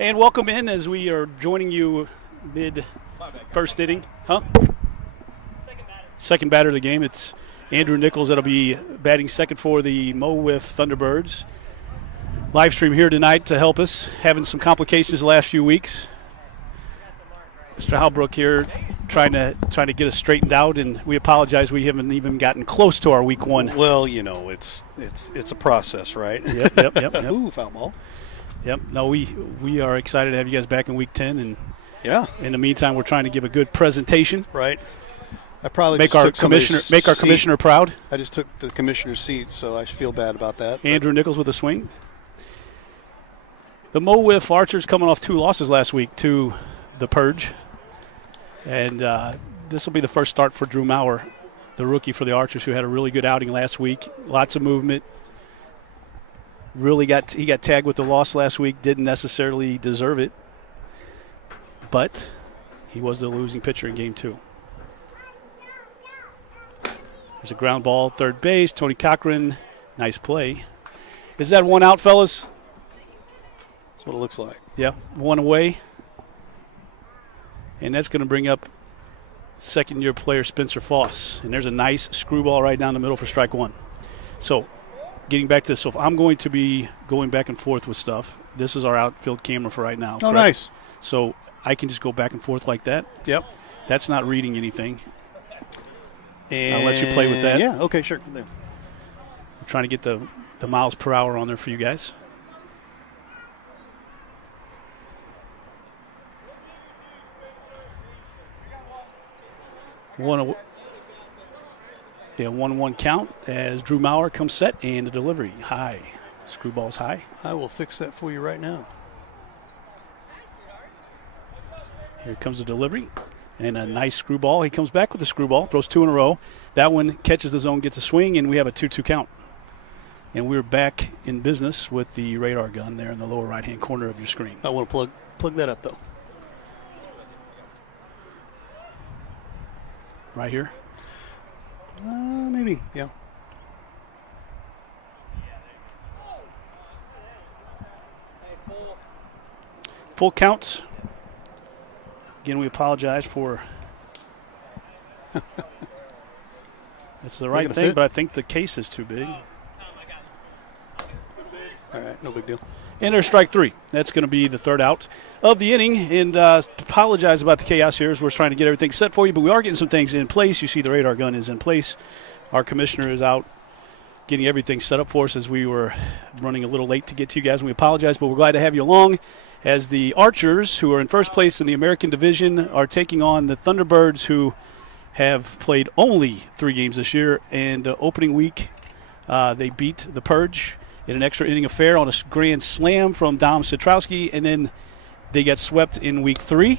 And welcome in as we are joining you mid-first inning. Second batter of the game. It's Andrew Nichols that'll be batting second for the MO WIFF Thunderbirds. Live stream here tonight to help us. Having some complications the last few weeks. Mr. Halbrook here trying to get us straightened out, and we apologize. We haven't even gotten close to our week one. Well, you know, it's a process, right? Yep. Ooh, foul ball. Yep. No, we are excited to have you guys back in week 10, and yeah. In the meantime, we're trying to give a good presentation. Right. I probably make our commissioner proud. I just took the commissioner's seat, so I feel bad about that. Andrew Nichols with a swing. The MO WIFF Archers coming off 2 losses last week to the Purge. And this will be the first start for Drew Maurer, the rookie for the Archers, who had a really good outing last week. Lots of movement. He got tagged with the loss last week. Didn't necessarily deserve it, but he was the losing pitcher in game 2. There's a ground ball, third base. Tony Cochran, nice play. Is that one out, fellas? That's what it looks like. Yeah, one away. And that's going to bring up second-year player Spencer Foss. And there's a nice screwball right down the middle for strike one. So, getting back to this, so if I'm going to be going back and forth with stuff, this is our outfield camera for right now. Oh, correct? nice. So I can just go back and forth like that? Yep. That's not reading anything. And I'll let you play with that. Yeah, okay, sure. There. I'm trying to get the miles per hour on there for you guys. One 1-1 count as Drew Maurer comes set and the delivery high. Screwball's high. I will fix that for you right now. Here comes the delivery and a nice screwball. He comes back with the screwball, throws 2 in a row. That one catches the zone, gets a swing, and we have a 2-2 count. And we're back in business with the radar gun there in the lower right-hand corner of your screen. I want to plug that up, though. Right here? Maybe, yeah. Full counts. Again, we apologize for it's the right thing, but I think the case is too big. All right, no big deal. And there's strike 3. That's going to be the third out of the inning. And apologize about the chaos here as we're trying to get everything set for you, but we are getting some things in place. You see the radar gun is in place. Our commissioner is out getting everything set up for us as we were running a little late to get to you guys, and we apologize, but we're glad to have you along as the Archers, who are in first place in the American Division, are taking on the Thunderbirds, who have played only 3 games this year. And opening week, they beat the Purge in an extra inning affair on a grand slam from Dom Citrowski, and then they got swept in week 3.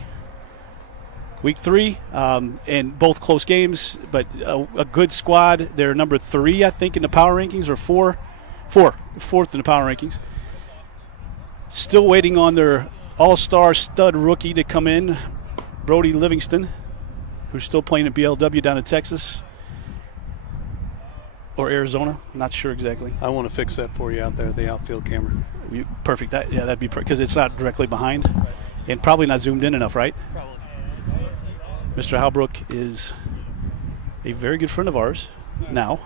And both close games, but a good squad. They're number 3, I think, in the power rankings, or 4th in the power rankings. Still waiting on their all-star stud rookie to come in, Brody Livingston, who's still playing at BLW down in Texas. Or Arizona, not sure exactly. I want to fix that for you out there, the outfield camera. Perfect. That'd be because it's not directly behind, and probably not zoomed in enough, right? Probably. Mr. Halbrook is a very good friend of ours. Now,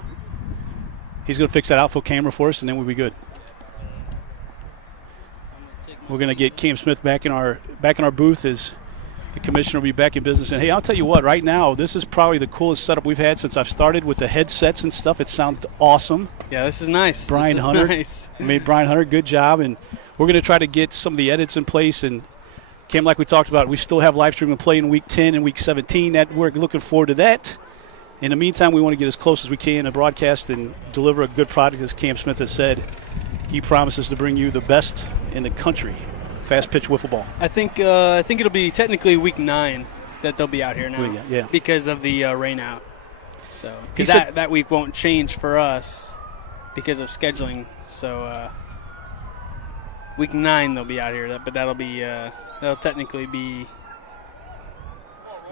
he's going to fix that outfield camera for us, and then we'll be good. We're going to get Cam Smith back in our booth as the commissioner will be back in business. And, hey, I'll tell you what, right now, this is probably the coolest setup we've had since I've started with the headsets and stuff. It sounds awesome. Yeah, this is nice. Brian Hunter. Nice. Brian Hunter, good job. And we're going to try to get some of the edits in place. And, Cam, like we talked about, we still have live streaming play in week 10 and week 17. We're looking forward to that. In the meantime, we want to get as close as we can to broadcast and deliver a good product. As Cam Smith has said, he promises to bring you the best in the country. Fastpitch wiffle ball. I think it'll be technically week 9 that they'll be out here now. Yeah. Because of the rain out. So that week won't change for us because of scheduling. So week 9 they'll be out here, but that'll technically be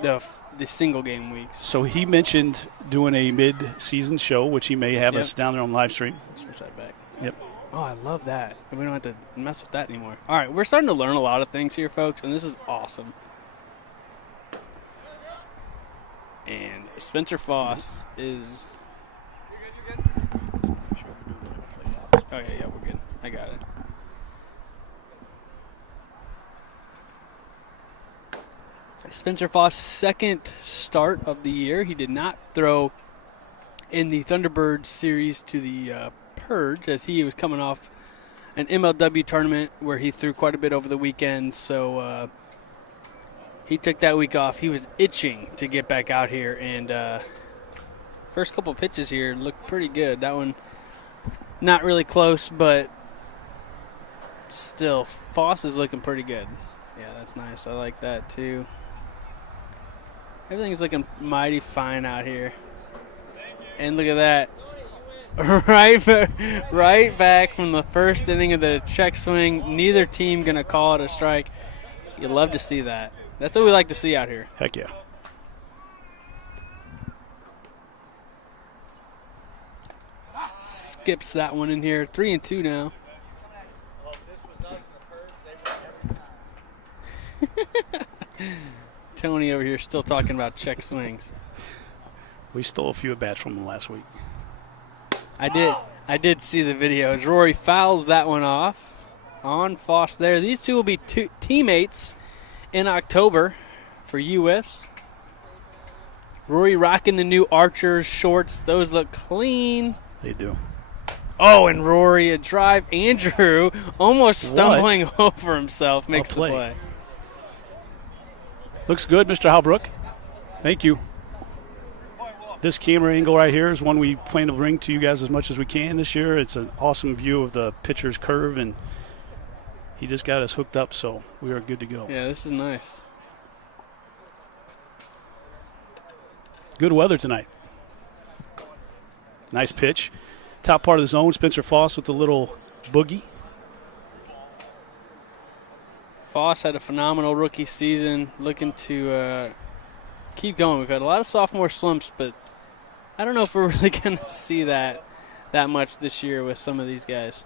the single game weeks. So he mentioned doing a mid-season show, which he may have us down there on live stream. Switch that back. Yep. Oh, I love that. We don't have to mess with that anymore. All right, we're starting to learn a lot of things here, folks, and this is awesome. And Spencer Foss is... Oh, yeah, we're good. I got it. Spencer Foss' second start of the year. He did not throw in the Thunderbirds series to the Purge, as he was coming off an MLW tournament where he threw quite a bit over the weekend. So he took that week off. He was itching to get back out here, and first couple pitches here looked pretty good. That one not really close, but still, Foss is looking pretty good. Yeah, that's nice. I like that too. Everything's looking mighty fine out here. And look at that. Right back from the first inning of the check swing. Neither team going to call it a strike. You love to see that. That's what we like to see out here. Heck yeah. Skips that one in here. 3-2 now. Tony over here still talking about check swings. We stole a few at-bats from him last week. I did see the video. As Rory fouls that one off on Foss there. These two will be teammates in October for US. Rory rocking the new Archers shorts. Those look clean. They do. Oh, and Rory a drive. Andrew almost stumbling over himself. Makes the play. Looks good, Mr. Halbrook. Thank you. This camera angle right here is one we plan to bring to you guys as much as we can this year. It's an awesome view of the pitcher's curve, and he just got us hooked up, so we are good to go. Yeah, this is nice. Good weather tonight. Nice pitch. Top part of the zone, Spencer Foss with a little boogie. Foss had a phenomenal rookie season, looking to keep going. We've had a lot of sophomore slumps, but I don't know if we're really going to see that much this year with some of these guys.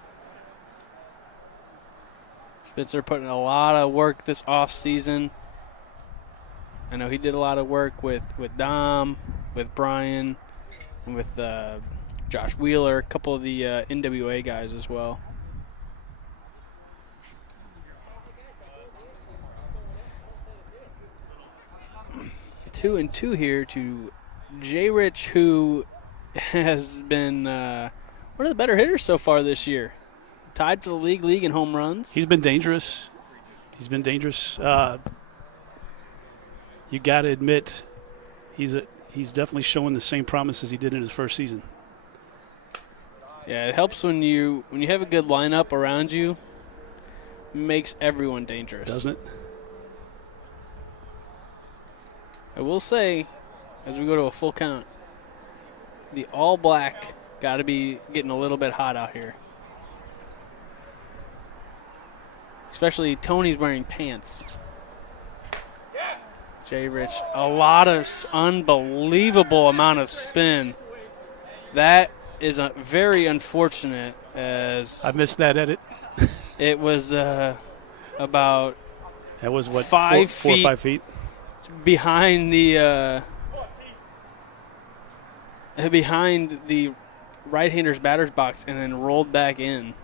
Spencer putting a lot of work this offseason. I know he did a lot of work with Dom, with Brian, and with Josh Wheeler, a couple of the NWA guys as well. Two and two here to Jay Rich, who has been one of the better hitters so far this year. Tied for the league in home runs. He's been dangerous. You got to admit, he's definitely showing the same promise as he did in his first season. Yeah, it helps when you have a good lineup around you. Makes everyone dangerous, doesn't it? I will say, as we go to a full count, the all-black got to be getting a little bit hot out here. Especially Tony's wearing pants. Jay Rich, a lot of unbelievable amount of spin. That is very unfortunate, as I missed that edit. It was about that was what 4 or 5 feet behind the right-hander's batter's box, and then rolled back in.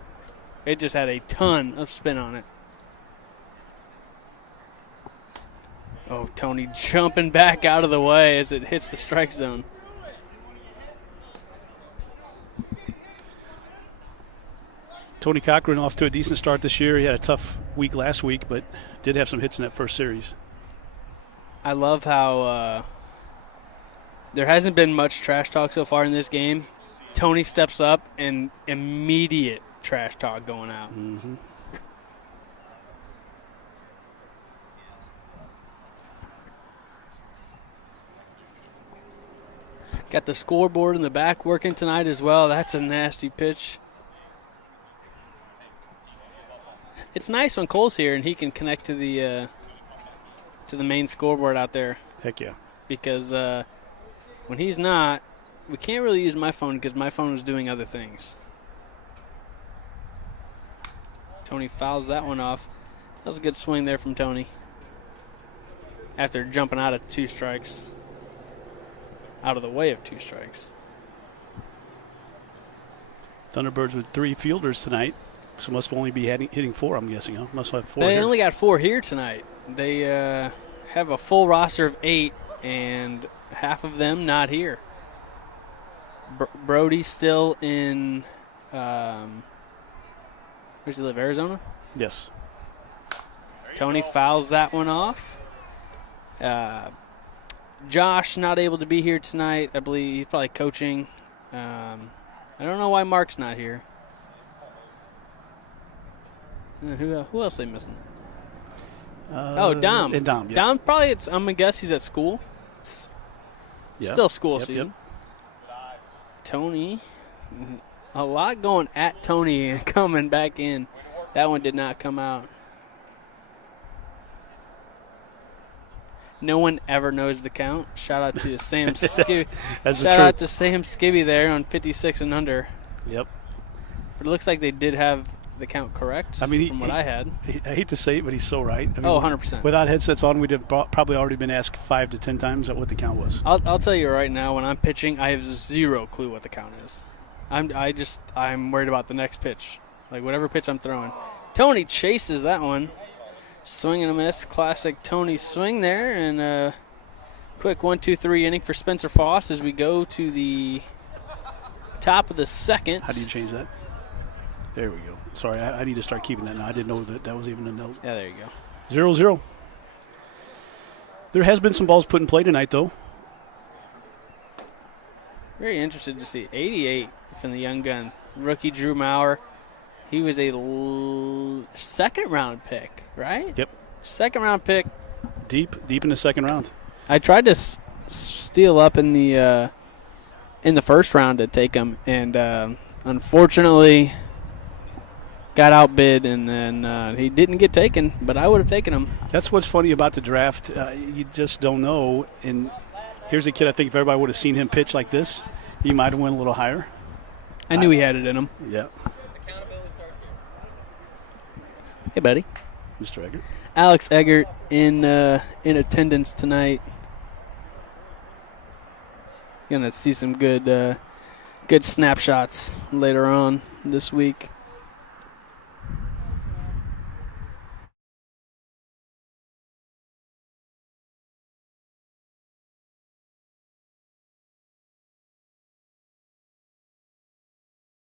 It just had a ton of spin on it. Oh, Tony jumping back out of the way as it hits the strike zone. Tony Cochran off to a decent start this year. He had a tough week last week, but did have some hits in that first series. I love how there hasn't been much trash talk so far in this game. Tony steps up and immediate trash talk going out. Mm-hmm. Got the scoreboard in the back working tonight as well. That's a nasty pitch. It's nice when Cole's here and he can connect to the main scoreboard out there. Heck yeah. Because when he's not, we can't really use my phone because my phone is doing other things. Tony fouls that one off. That was a good swing there from Tony. After jumping out of 2 strikes. Out of the way of 2 strikes. Thunderbirds with 3 fielders tonight. So must only be hitting 4, I'm guessing. Huh? Must have 4 They here. only got 4 here tonight. They have a full roster of 8, and half of them not here. Brody's still in, where does he live, Arizona? Yes. Tony fouls that one off. Josh not able to be here tonight. I believe he's probably coaching. I don't know why Mark's not here. Who else are they missing? Dom. And Dom, yeah. Dom probably, I'm going to guess he's at school. Yeah. Still school Yep, season. Yep. Tony, a lot going at Tony and coming back in. That one did not come out. No one ever knows the count. Shout out to Sam Skibby. That's Shout out to Sam Skibby there on 56 and under. Yep. But it looks like they did have the count correct from what I had. I hate to say it, but he's so right. I mean, 100%. Without headsets on, we'd have probably already been asked 5 to 10 times at what the count was. I'll tell you right now, when I'm pitching, I have 0 clue what the count is. I'm worried about the next pitch. Like whatever pitch I'm throwing. Tony chases that one. Swing and a miss. Classic Tony swing there. And a quick 1-2-3 inning for Spencer Foss as we go to the top of the second. How do you change that? There we go. Sorry, I need to start keeping that now. I didn't know that was even a note. Yeah, there you go. 0-0. There has been some balls put in play tonight, though. Very interested to see. 88 from the young gun. Rookie Drew Maurer. He was a second-round pick, right? Yep. Second-round pick. Deep in the second round. I tried to steal up in the first round to take him, and unfortunately got outbid, and then he didn't get taken, but I would have taken him. That's what's funny about the draft. You just don't know. And here's a kid, I think if everybody would have seen him pitch like this, he might have went a little higher. I knew he had it in him. Yeah. Hey, buddy. Mr. Eggert. Alex Eggert in attendance tonight. Gonna see some good snapshots later on this week.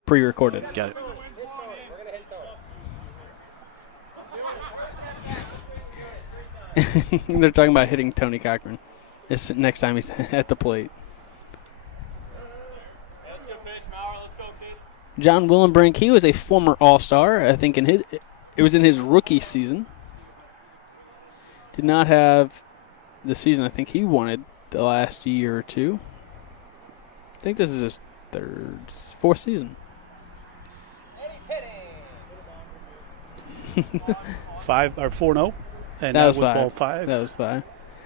Pre-recorded. Got it. They're talking about hitting Tony Cochran next time he's at the plate. Let's go pitch, Maurer. Let's go, kid. John Willenbrink, he was a former All-Star. I think it was in his rookie season. Did not have the season I think he wanted the last year or two. I think this is his fourth season. And he's hitting. 4-0. And That was ball 5. 5. That was 5.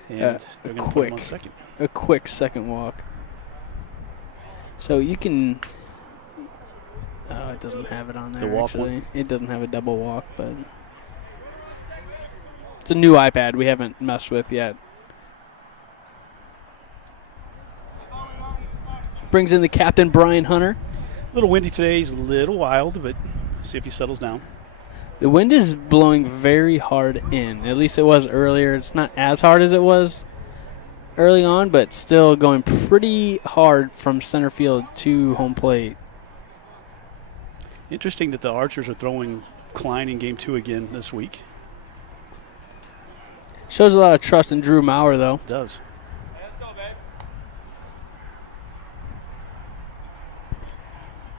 And they're going to put him on second. A quick second walk. So you can. Oh, it doesn't have it on there. The walk actually. one? It doesn't have a double walk, but it's a new iPad we haven't messed with yet. Brings in the captain, Brian Hunter. A little windy today. He's a little wild, but see if he settles down. The wind is blowing very hard in. At least it was earlier. It's not as hard as it was early on, but still going pretty hard from center field to home plate. Interesting that the Archers are throwing Klein in Game 2 again this week. Shows a lot of trust in Drew Maurer, though. It does. Hey, let's go, babe.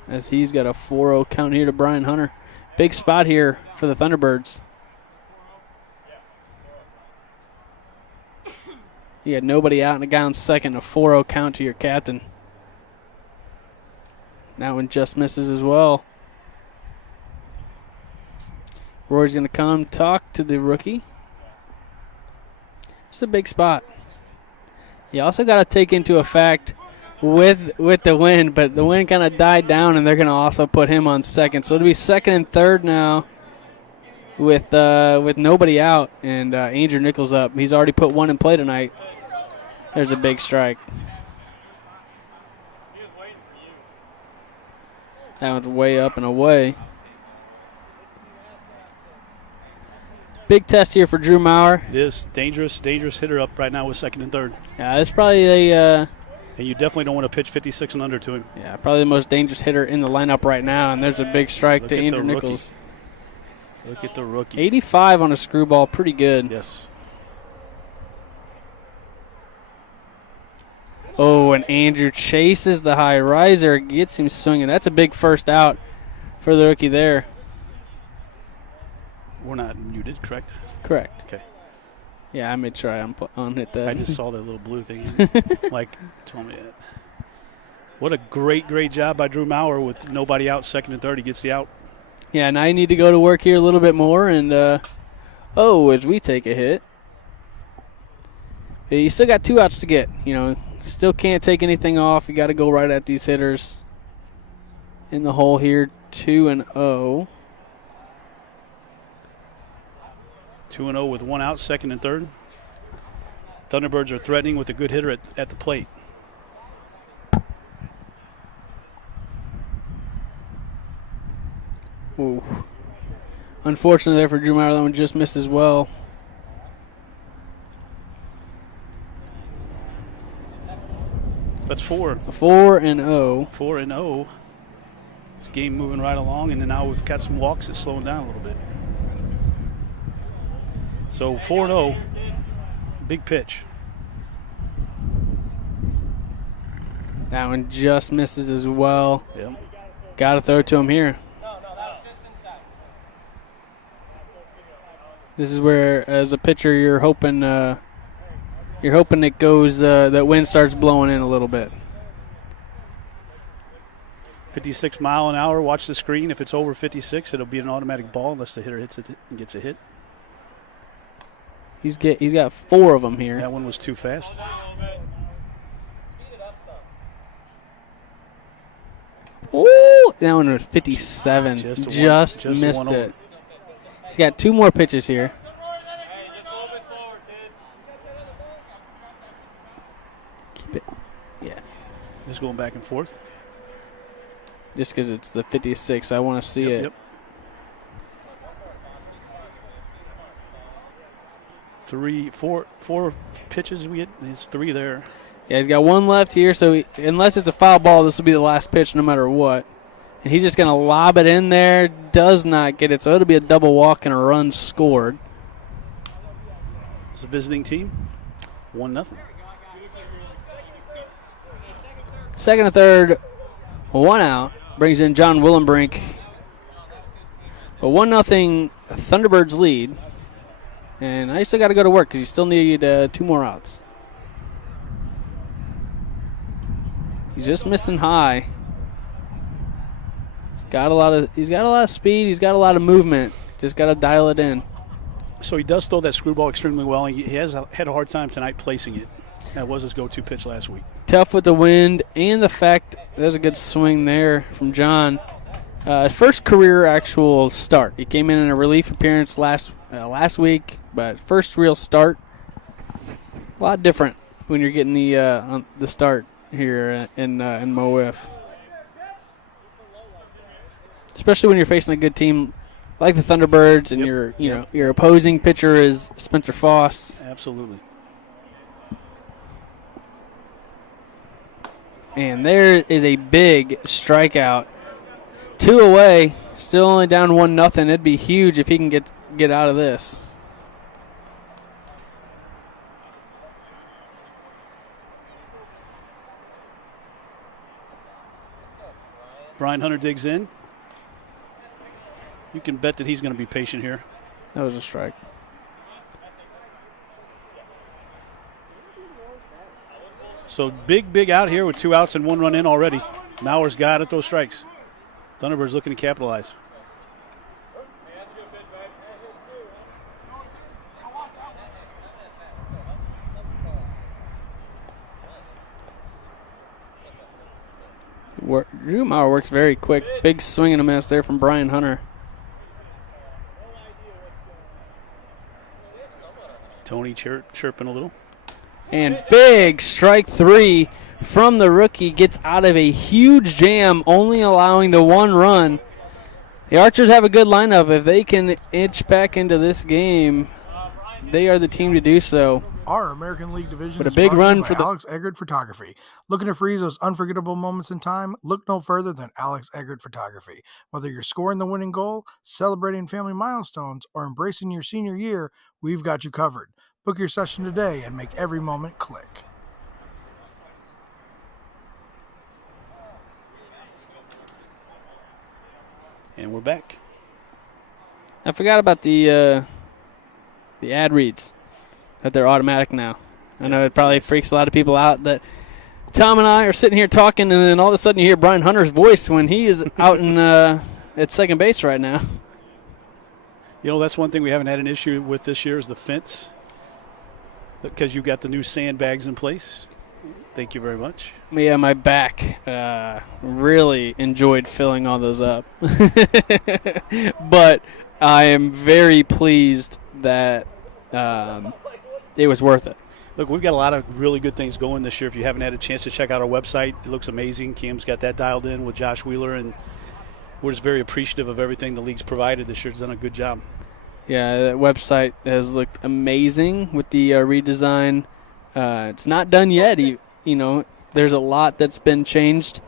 As he's got a 4-0 count here to Brian Hunter. Big spot here for the Thunderbirds. You had nobody out and a guy on second, a 4-0 count to your captain. That one just misses as well. Rory's going to come talk to the rookie. It's a big spot. You also got to take into effect with the wind, but the wind kind of died down, and they're going to also put him on second. So it'll be second and third now with nobody out and Andrew Nichols up. He's already put one in play tonight. There's a big strike. That one's way up and away. Big test here for Drew Maurer. It is dangerous hitter up right now with second and third. Yeah, it's probably and you definitely don't want to pitch 56 and under to him. Yeah, probably the most dangerous hitter in the lineup right now, and there's a big strike to Andrew Nichols. Look at the rookie. 85 on a screwball, pretty good. Yes. Oh, and Andrew chases the high riser, gets him swinging. That's a big first out for the rookie there. We're not muted, correct? Correct. Okay. Yeah, I made sure I hit that. I just saw that little blue thing. Like, told me that. What a great job by Drew Maurer with nobody out, second and third. He gets the out. Yeah, now you need to go to work here a little bit more. And, as we take a hit. You still got 2 outs to get. You know, still can't take anything off. You got to go right at these hitters. In the hole here, 2-0. 2-0 with 1 out, second and third. Thunderbirds are threatening with a good hitter at the plate. Ooh. Unfortunately there for Drew Maurer, that one just missed as well. That's 4. 4-0. 4-0. This game moving right along, and then now we've got some walks that's slowing down a little bit. So 4-0, big pitch. That one just misses as well. Yep. Got to throw it to him here. This is where, as a pitcher, you're hoping it goes. That wind starts blowing in a little bit. 56 mile an hour. Watch the screen. If it's over 56, it'll be an automatic ball unless the hitter hits it and gets a hit. He's got 4 of them here. That one was too fast. Ooh, that one was 57. Just missed it. He's got 2 more pitches here. Hey, just a little bit slower, kid. Keep it. Yeah. Just going back and forth. Just because it's the 56, I want to see it. Yep. 4 pitches we get. There's 3 there. Yeah, he's got 1 left here, so unless it's a foul ball, this will be the last pitch no matter what. And he's just going to lob it in there. Does not get it, so it'll be a double walk and a run scored. It's a visiting team. 1-0. Second and third, 1 out. Brings in John Willenbrink. A 1-0 Thunderbirds lead. And I still got to go to work because you still need 2 more outs. He's just missing high. He's got a lot of speed. He's got a lot of movement. Just got to dial it in. So he does throw that screwball extremely well. He has had a hard time tonight placing it. That was his go-to pitch last week. Tough with the wind and the fact there's a good swing there from John. His first career actual start. He came in a relief appearance last week, but first real start. A lot different when you're getting the start here in MO WIFF. Especially when you're facing a good team like the Thunderbirds, and your opposing pitcher is Spencer Foss. Absolutely. And there is a big strikeout. 2 away, still only down 1-0. It'd be huge if he can get out of this. Brian Hunter digs in. You can bet that he's going to be patient here. That was a strike. So big out here with 2 outs and 1 run in already. Maurer's got to throw strikes. Thunderbirds looking to capitalize. Drew Maurer works very quick. Big swing and a miss there from Brian Hunter. Tony chirping a little. And big strike 3 from the rookie. Gets out of a huge jam, only allowing the 1 run. The Archers have a good lineup. If they can inch back into this game, they are the team to do so. Our American League division But a is big brought to run you by for the Alex Eggert Photography. Looking to freeze those unforgettable moments in time? Look no further than Alex Eggert Photography. Whether you're scoring the winning goal, celebrating family milestones, or embracing your senior year, we've got you covered. Book your session today and make every moment click. And we're back. I forgot about the ad reads, that they're automatic now. I know it probably freaks a lot of people out that Tom and I are sitting here talking, and then all of a sudden you hear Brian Hunter's voice when he is out in at second base right now. You know, that's one thing we haven't had an issue with this year is the fence, because you've got the new sandbags in place. Thank you very much. Yeah, my back really enjoyed filling all those up. But I am very pleased that it was worth it. Look, we've got a lot of really good things going this year. If you haven't had a chance to check out our website, it looks amazing. Cam's got that dialed in with Josh Wheeler, and we're just very appreciative of everything the league's provided this year. It's done a good job. Yeah, that website has looked amazing with the redesign. It's not done yet. You know, there's a lot that's been changed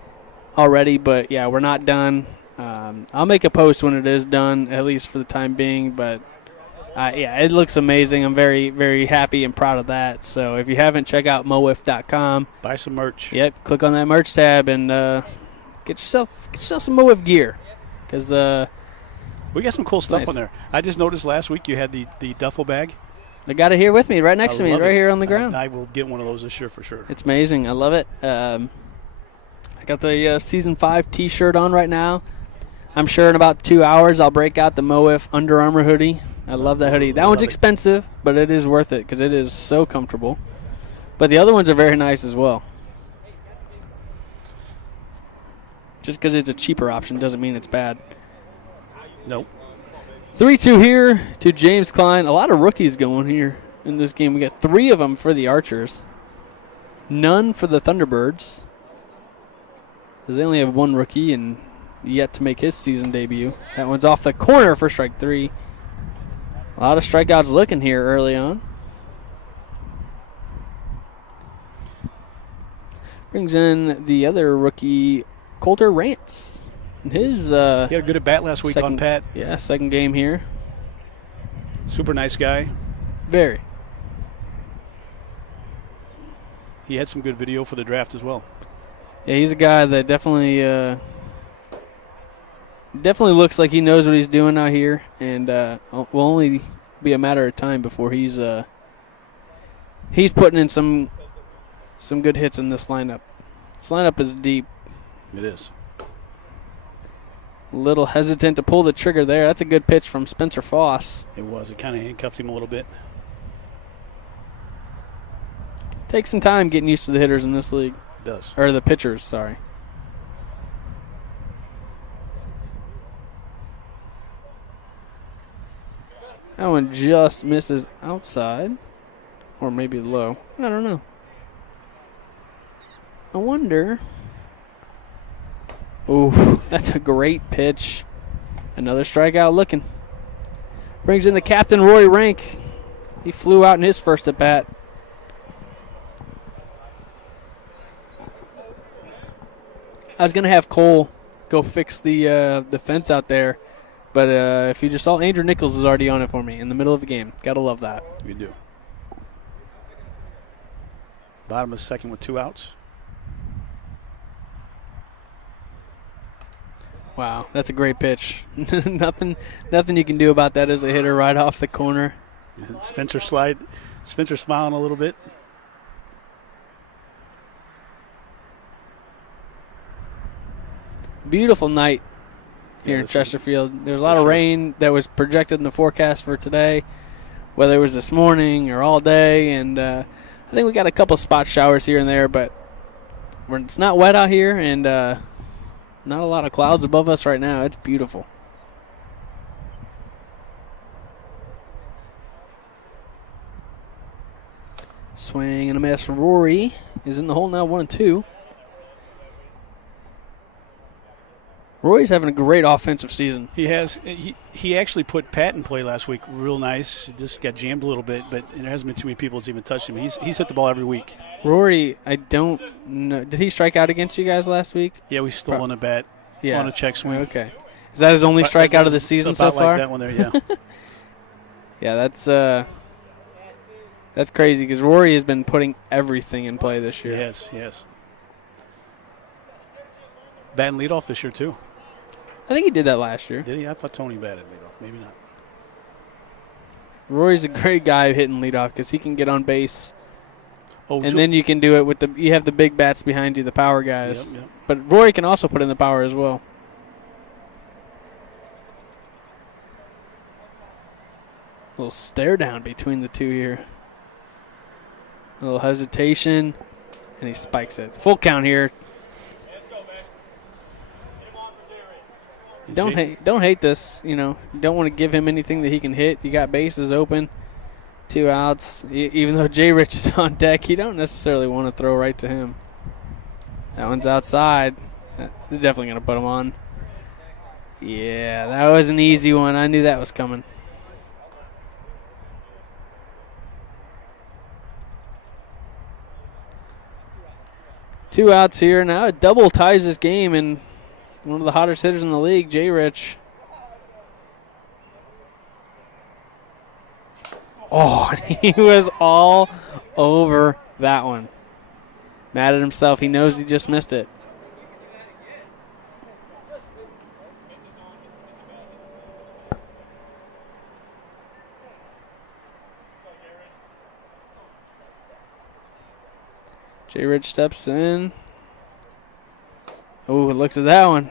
already, but, yeah, we're not done. I'll make a post when it is done, at least for the time being, but, yeah, it looks amazing. I'm very, very happy and proud of that. So if you haven't, check out mowiff.com. Buy some merch. Yep, click on that merch tab and get yourself some MO WIFF gear, because we got some cool stuff nice. on there. I just noticed last week you had the duffel bag. I got it here with me, right next to me, love right it. here on the ground. I will get one of those this year for sure. It's amazing. I love it. I got the Season 5 T-shirt on right now. I'm sure in about 2 hours I'll break out the MO WIFF Under Armour hoodie. I love that hoodie. That one's expensive, but it is worth it because it is so comfortable. But the other ones are very nice as well. Just because it's a cheaper option doesn't mean it's bad. Nope. 3-2 here to James Klein. A lot of rookies going here in this game. We got 3 of them for the Archers. None for the Thunderbirds, because they only have 1 rookie and yet to make his season debut. That one's off the corner for strike 3. A lot of strikeouts looking here early on. Brings in the other rookie, Coulter Rance. And his he had a good at bat last week on Pat. Yeah, second game here. Super nice guy. Very. He had some good video for the draft as well. Yeah, he's a guy that definitely looks like he knows what he's doing out here, and will only be a matter of time before he's putting in some good hits in this lineup. This lineup is deep. It is. A little hesitant to pull the trigger there. That's a good pitch from Spencer Foss. It was. It kind of handcuffed him a little bit. Takes some time getting used to the hitters in this league. It does. Or the pitchers, sorry. That one just misses outside. Or maybe low. I don't know. I wonder. Ooh, that's a great pitch. Another strikeout looking. Brings in the captain, Roy Rank. He flew out in his first at bat. I was going to have Cole go fix the fence out there, but if you just saw, Andrew Nichols is already on it for me in the middle of the game. Got to love that. You do. Bottom of the second with 2 outs. Wow, that's a great pitch. nothing you can do about that as a hitter right off the corner. Spencer smiling a little bit. Beautiful night here in this is- Chesterfield. There's a lot of sure. rain that was projected in the forecast for today, whether it was this morning or all day. And I think we got a couple spot showers here and there, but it's not wet out here, and not a lot of clouds above us right now. It's beautiful. Swing and a miss. Rory is in the hole now, 1-2. Rory's having a great offensive season. He has. He actually put Pat in play last week real nice. Just got jammed a little bit, but there hasn't been too many people that's even touched him. He's hit the ball every week. Rory, I don't know. Did he strike out against you guys last week? Yeah, we stole on a bat. Yeah. On a check swing. Okay. Is that his only strikeout of the season so far? Like that one there, yeah. Yeah, that's crazy because Rory has been putting everything in play this year. Yes. Batting leadoff this year, too. I think he did that last year. Did he? I thought Tony batted leadoff. Maybe not. Rory's a great guy hitting leadoff because he can get on base. Oh, and then you can do it with you have the big bats behind you, the power guys. Yep. But Rory can also put in the power as well. A little stare down between the two here. A little hesitation, and he spikes it. Full count here. Don't hate this. You don't want to give him anything that he can hit. You got bases open, 2 outs. Even though Jay Rich is on deck, you don't necessarily want to throw right to him. That one's outside. They're definitely going to put him on. Yeah, that was an easy one. I knew that was coming. Two outs here. Now a double ties this game, and one of the hottest hitters in the league, Jay Rich. Oh, he was all over that one. Mad at himself. He knows he just missed it. Jay Rich steps in. Oh, looks at that one.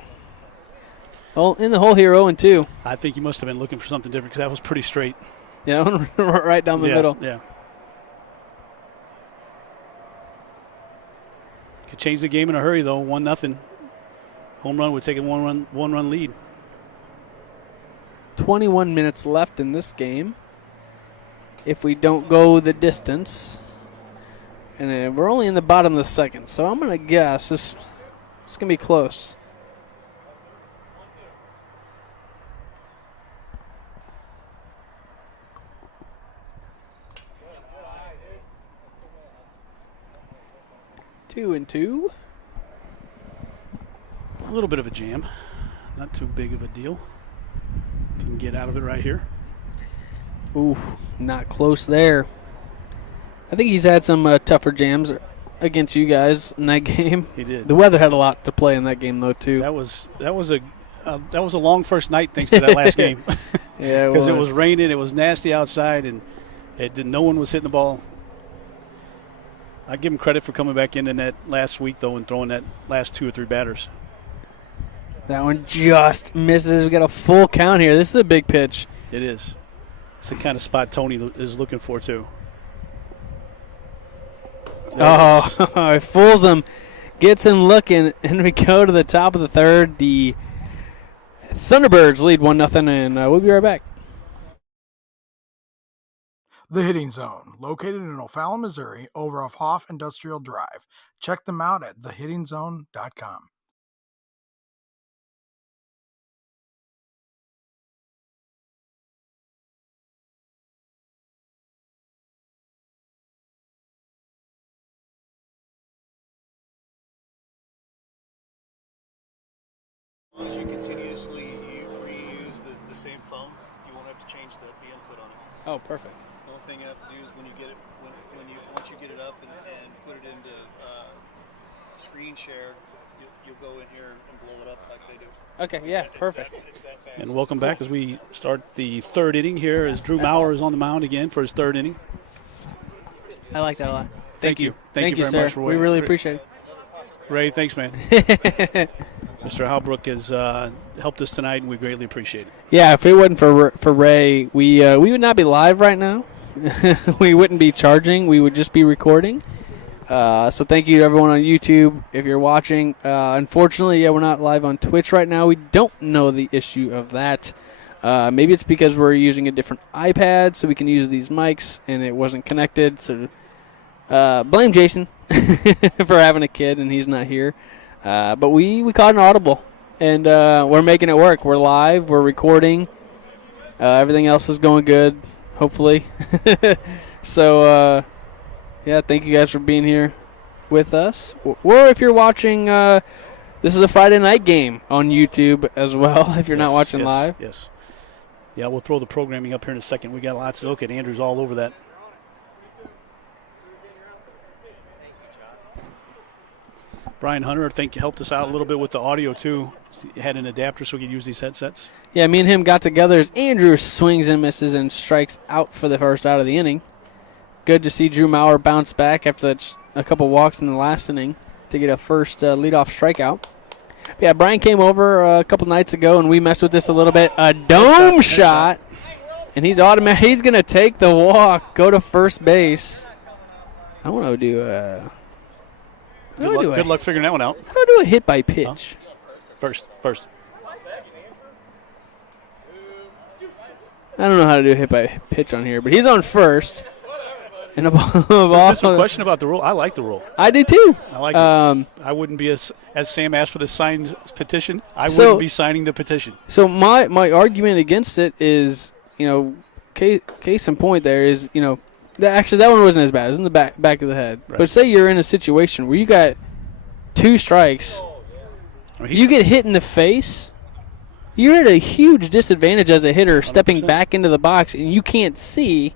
Oh, in the hole here, 0-2. I think he must have been looking for something different because that was pretty straight. Yeah, right down the middle. Yeah. Could change the game in a hurry, though. 1-0. Home run would take a one-run lead. 21 minutes left in this game. If we don't go the distance. And we're only in the bottom of the second, so I'm going to guess it's going to be close. Two and two. A little bit of a jam. Not too big of a deal. Can get out of it right here. Ooh, not close there. I think he's had some tougher jams against you guys in that game. He did. The weather had a lot to play in that game, though, too. That was a long first night thanks to that last game. Yeah, because it was raining, it was nasty outside, and no one was hitting the ball. I give him credit for coming back in that last week, though, and throwing that last 2 or 3 batters. That one just misses. We got a full count here. This is a big pitch. It is. It's the kind of spot Tony is looking for, too. Oh, it fools him. Gets him looking, and we go to the top of the third. The Thunderbirds lead 1-0, and we'll be right back. The Hitting Zone, located in O'Fallon, Missouri, over off Hoff Industrial Drive. Check them out at thehittingzone.com. As long as you continuously reuse the same phone, you won't have to change the input on it. Oh, perfect. The only thing you have to do is when you get it, once you get it up and put it into screen share, you'll go in here and blow it up like they do. Okay, yeah, perfect. It's that fast. And welcome back as we start the third inning here as Drew Maurer is on the mound again for his third inning. I like that a lot. Thank you. Thank you you, very sir. much, Roy. We really appreciate it. Ray, thanks, man. Mr. Halbrook has helped us tonight, and we greatly appreciate it. Yeah, if it wasn't for Ray, we would not be live right now. We wouldn't be charging. We would just be recording. So thank you to everyone on YouTube if you're watching. Unfortunately, we're not live on Twitch right now. We don't know the issue of that. Maybe it's because we're using a different iPad, so we can use these mics, and it wasn't connected. So Blame Jason for having a kid and he's not here. But we caught an audible, and we're making it work. We're live. We're recording. Everything else is going good, hopefully. So, yeah, thank you guys for being here with us. Or if you're watching, this is a Friday night game on YouTube as well, if you're not watching live. Yes. Yeah, we'll throw the programming up here in a second. We got lots to look at. Andrew's all over that. Brian Hunter, I think, helped us out a little bit with the audio, too. He had an adapter so we could use these headsets. Yeah, me and him got together as Andrew swings and misses and strikes out for the first out of the inning. Good to see Drew Maurer bounce back after a couple walks in the last inning to get a first leadoff strikeout. Yeah, Brian came over a couple nights ago, and we messed with this a little bit. A dome shot, and he's automatic. He's going to take the walk, go to first base. I want to do Good luck figuring that one out. I want to do a hit by pitch. First. I don't know how to do a hit by pitch on here, but he's on first. And There's some question about the rule. I like the rule. I do too. I like it. I wouldn't be as Sam asked for the signed petition. I wouldn't be signing the petition. So my argument against it is, case in point there is, actually that one wasn't as bad. It was in the back of the head. Right. But say you're in a situation where you got 2 strikes, you get hit in the face. You're at a huge disadvantage as a hitter 100%. Stepping back into the box, and you can't see.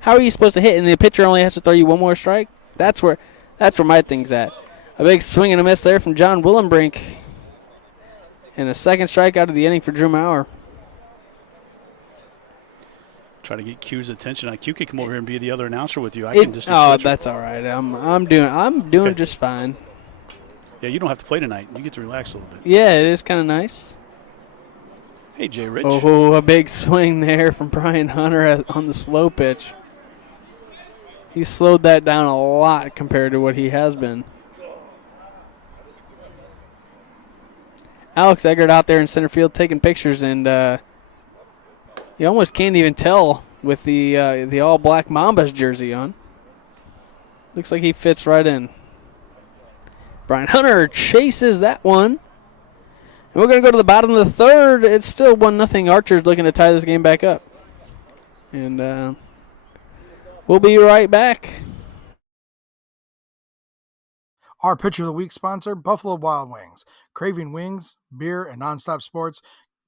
How are you supposed to hit? And the pitcher only has to throw you one more strike? That's where my thing's at. A big swing and a miss there from John Willenbrink. And a second strikeout of the inning for Drew Maurer. Try to get Q's attention. Q can come over here and be the other announcer with you. I can just. Oh, that's all right. I'm doing just fine. Yeah, you don't have to play tonight. You get to relax a little bit. Yeah, it is kind of nice. Hey, Jay Rich. Oh, a big swing there from Brian Hunter on the slow pitch. He slowed that down a lot compared to what he has been. Alex Eggert out there in center field taking pictures, and you almost can't even tell with the all-black Mambas jersey on. Looks like he fits right in. Brian Hunter chases that one. And we're going to go to the bottom of the third. It's still 1-0. Archer's looking to tie this game back up. And we'll be right back. Our Pitcher of the Week sponsor, Buffalo Wild Wings. Craving wings, beer, and nonstop sports?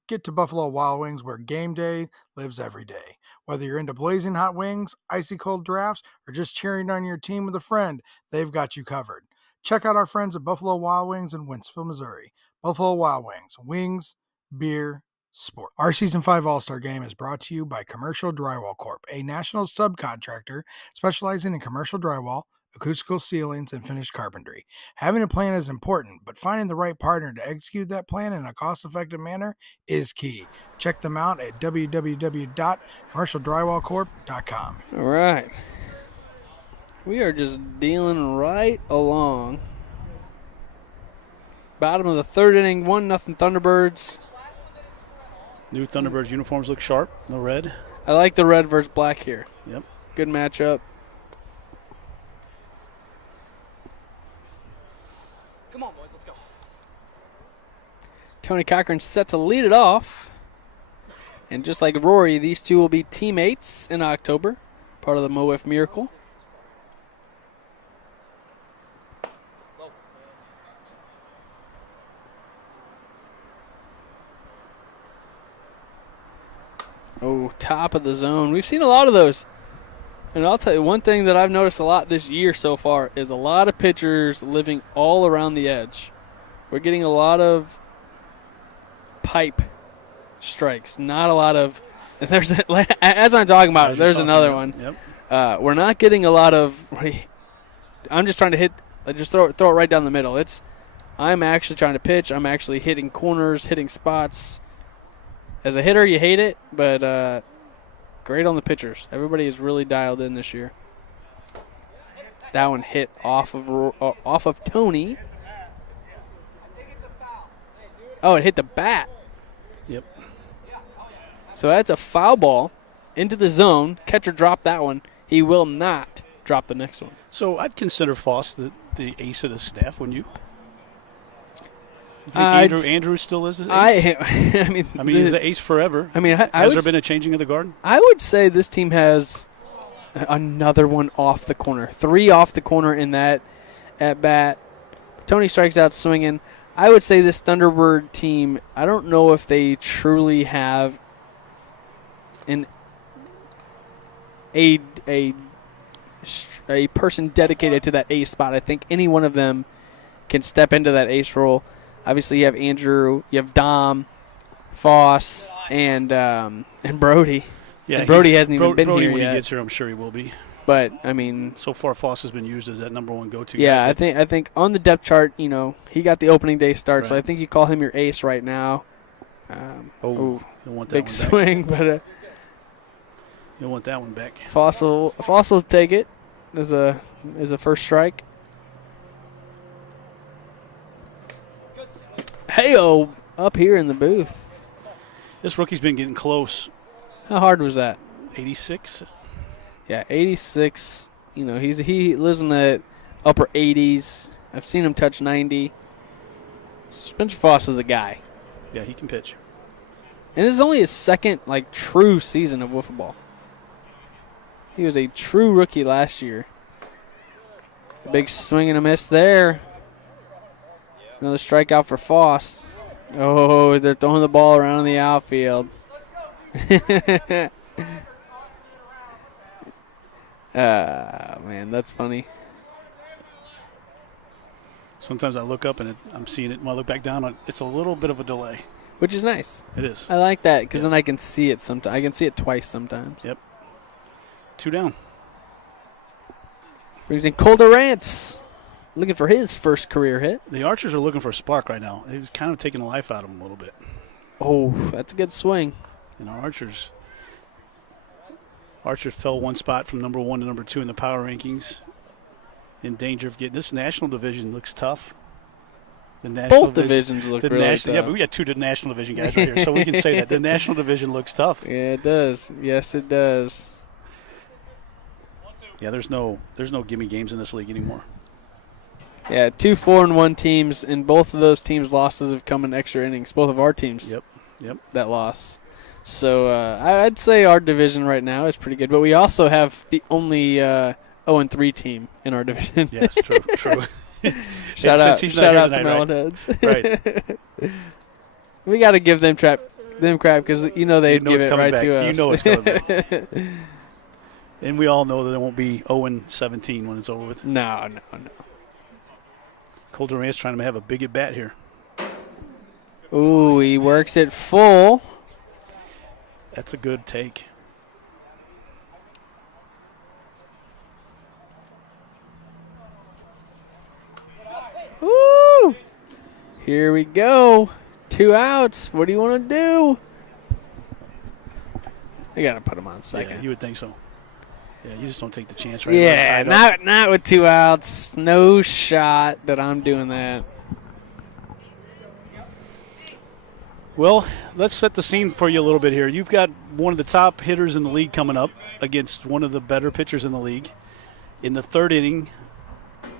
Get to Buffalo Wild Wings, where game day lives every day. Whether you're into blazing hot wings, icy cold drafts, or just cheering on your team with a friend, they've got you covered. Check out our friends at Buffalo Wild Wings in Wentzville, Missouri. Buffalo Wild Wings, wings, beer, sport. Our Season 5 All-Star Game is brought to you by Commercial Drywall Corp., a national subcontractor specializing in commercial drywall, acoustical ceilings, and finished carpentry. Having a plan is important, but finding the right partner to execute that plan in a cost-effective manner is key. Check them out at www.commercialdrywallcorp.com. All right. We are just dealing right along. Bottom of the third inning, 1-0 Thunderbirds. New Thunderbirds uniforms look sharp. No red. I like the red versus black here. Yep. Good matchup. Come on, boys, let's go. Tony Cochran set to lead it off. And just like Rory, these two will be teammates in October, part of the MO WIFF Miracle. Oh, top of the zone. We've seen a lot of those. And I'll tell you, one thing that I've noticed a lot this year so far is a lot of pitchers living all around the edge. We're getting a lot of pipe strikes, not a lot of – there's as I'm talking about it, there's another one. Yep. We're not getting a lot of – I'm just trying to hit – just throw it right down the middle. I'm actually trying to pitch. I'm actually hitting corners, hitting spots. As a hitter, you hate it, but great on the pitchers. Everybody is really dialed in this year. That one hit off of Tony. Oh, it hit the bat. Yep. So that's a foul ball into the zone. Catcher dropped that one. He will not drop the next one. So I'd consider Foss the ace of the staff, wouldn't you? You think Andrew still is the ace? I mean, he's the ace forever. I mean, has there been a changing of the guard? I would say this team has another one off the corner. 3 off the corner in that at bat. Tony strikes out swinging. I would say this Thunderbird team, I don't know if they truly have a person dedicated to that ace spot. I think any one of them can step into that ace role. Obviously, you have Andrew, you have Dom, Foss, and Brody. Yeah, and Brody hasn't even been Brody, here when yet. he gets here, I'm sure he will be. But I mean, so far Foss has been used as that number 1 go-to. Yeah, guy. I think on the depth chart, he got the opening day start, Right. so I think you call him your ace right now. You'll want that big one swing, back. but You'll want that one back. Foss will take it as a first strike. Hey-o, up here in the booth. This rookie's been getting close. How hard was that? 86. Yeah, 86. He lives in the upper 80s. I've seen him touch 90. Spencer Foss is a guy. Yeah, he can pitch. And this is only his second, true season of wiffle ball. He was a true rookie last year. A big swing and a miss there. Another strikeout for Foss. Oh, they're throwing the ball around in the outfield. Man, that's funny. Sometimes I look up and I'm seeing it. When I look back down, it's a little bit of a delay. Which is nice. It is. I like that because then I can see it sometimes. I can see it twice sometimes. Yep. 2 down. Brings in Cole Durant's looking for his first career hit. The Archers are looking for a spark right now. He's kind of taking the life out of them a little bit. Oh, that's a good swing. Archers fell 1 spot from number 1 to number 2 in the power rankings. In danger of getting this national division looks tough. The national Both divisions look really tough. Yeah, but we got 2 national division guys right here, so we can say that the national division looks tough. Yeah, it does. Yes, it does. Yeah, there's no gimme games in this league anymore. Yeah, 2 4-1 teams, and both of those teams' losses have come in extra innings. Both of our teams. Yep. That loss. So I'd say our division right now is pretty good, but we also have the only 0-3 team in our division. Yes, true. Shout out to Melonheads. Right. We got to give them crap because they'd give it right back. to us. You know it's coming back. And we all know that it won't be 0-17 when it's over with. No. Cole Durant's trying to have a big at bat here. Ooh, he works it full. That's a good take. Woo! Here we go. 2 outs. What do you want to do? I got to put him on second. Yeah, you would think so. Yeah, you just don't take the chance right Yeah, not with 2 outs. No shot that I'm doing that. Well, let's set the scene for you a little bit here. You've got one of the top hitters in the league coming up against one of the better pitchers in the league in the 3rd inning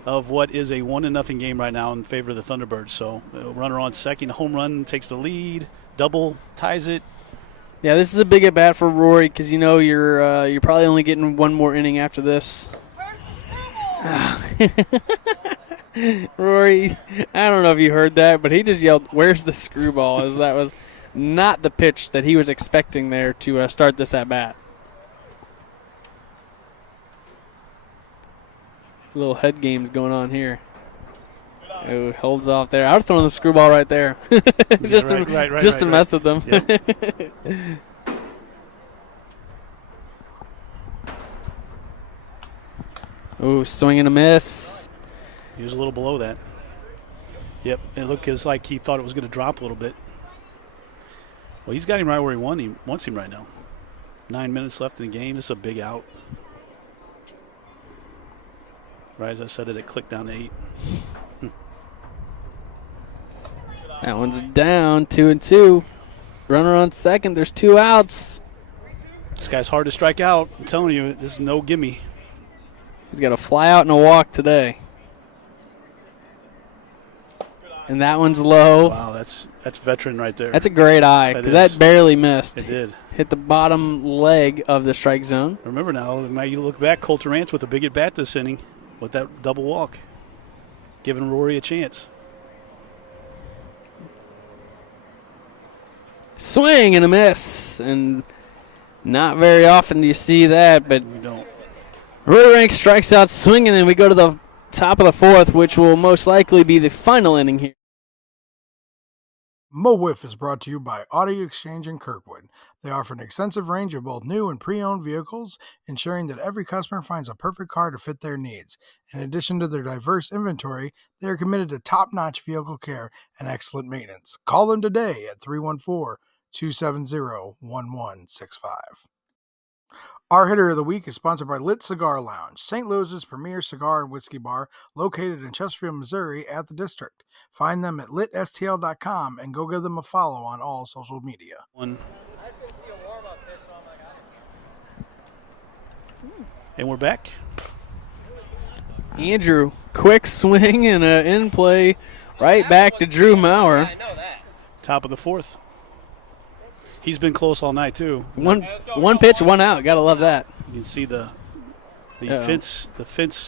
of what is a 1-0 game right now in favor of the Thunderbirds. So runner on second, home run takes the lead, double ties it. Yeah, this is a big at bat for Rory because you're probably only getting 1 more inning after this. Rory, I don't know if you heard that, but he just yelled, "Where's the screwball?" As that was not the pitch that he was expecting there to start this at bat. Little head games going on here. Oh, holds off there. I would have thrown the screwball right there, just to mess with them. Yep. Ooh, swing and a miss. He was a little below that. Yep, it looked like he thought it was going to drop a little bit. Well, he's got him right where he wants him right now. 9 minutes left in the game. This is a big out. Right as I said it clicked down to 8. That one's down, 2-2. Runner on second. There's 2 outs. This guy's hard to strike out. I'm telling you, this is no gimme. He's got a fly out and a walk today. And that one's low. Wow, that's veteran right there. That's a great eye because that barely missed. It did. Hit the bottom leg of the strike zone. Remember now you look back, Coulter Rance with a big at-bat this inning with that double walk, giving Rory a chance. Swing and a miss. And not very often do you see that, but We don't. Rory Rank strikes out swinging, and we go to the top of the fourth, which will most likely be the final inning here. Mo WIFF is brought to you by Audi Exchange in Kirkwood. They offer an extensive range of both new and pre-owned vehicles, ensuring that every customer finds a perfect car to fit their needs. In addition to their diverse inventory, they are committed to top-notch vehicle care and excellent maintenance. Call them today at 314-270-1165. Our hitter of the week is sponsored by Lit Cigar Lounge, St. Louis's premier cigar and whiskey bar located in Chesterfield, Missouri at the District. Find them at litstl.com and go give them a follow on all social media. And we're back. Andrew, quick swing and an in play right back to Drew Maurer. Top of the fourth. He's been close all night too. One pitch, one out. Gotta love that. You can see the fence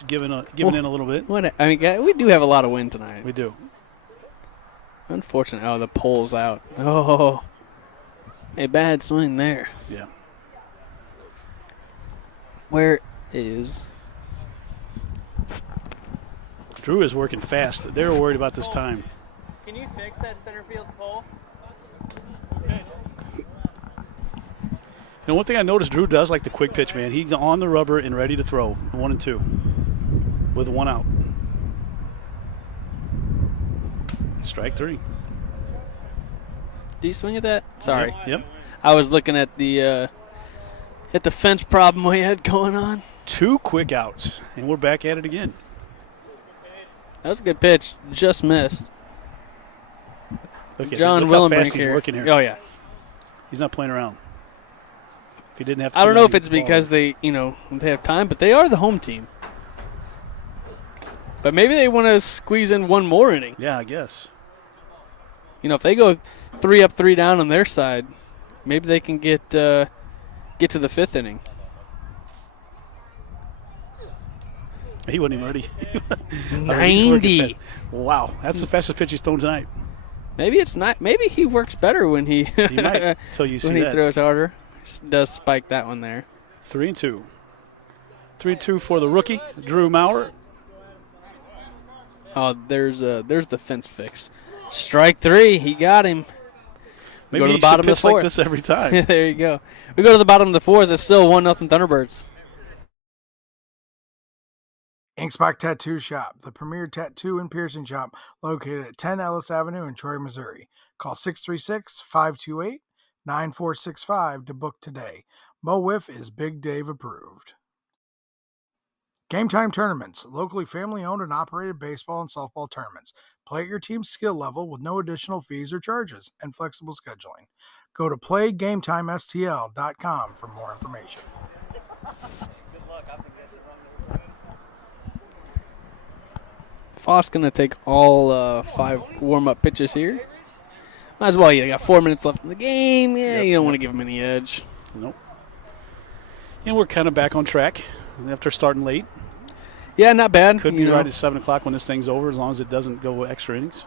giving in a little bit. We do have a lot of wind tonight. We do. Unfortunate. Oh, the pole's out. Oh, a bad swing there. Yeah. Where is Drew is working fast. They're worried about this time. Can you fix that center field pole? And one thing I noticed Drew does like the quick pitch, man. He's on the rubber and ready to throw. 1 and 2 with 1 out. Strike 3. Do you swing at that? Sorry. Yep. I was looking at the fence problem we had going on. 2 quick outs, and we're back at it again. That was a good pitch. Just missed. Look John look how fast Willenbrink he's here. working here. Oh, yeah. He's not playing around. If he didn't have to, I don't know if it's because they have time, but they are the home team. But maybe they want to squeeze in one more inning. Yeah, I guess. If they go 3 up, 3 down on their side, maybe they can get to the 5th inning. He wasn't even ready. 90. Wow, that's the fastest pitch he's thrown tonight. Maybe it's not. Maybe he works better when he might, till you see when he that. throws harder. Does spike that one there. 3 and 2. 3-2 for the rookie, Drew Maurer. Oh, there's the fence fix. Strike 3. He got him. Maybe go to he the bottom should of the pitch like fourth. this every time. There you go. We go to the bottom of the fourth. It's still 1-0 Thunderbirds. Inkspot Tattoo Shop, the premier tattoo and piercing shop located at 10 Ellis Avenue in Troy, Missouri. Call 636-528-9465 to book today. Mo WIFF is Big Dave approved. Gametime Tournaments, locally family-owned and operated baseball and softball tournaments. Play at your team's skill level with no additional fees or charges and flexible scheduling. Go to playgametimestl.com for more information. Foss going to take all 5 warm-up pitches here. Might as well. You got 4 minutes left in the game. Yeah, you don't want to give him any edge. Nope. And we're kind of back on track after starting late. Yeah, not bad. Could be right at 7 o'clock when this thing's over, as long as it doesn't go extra innings.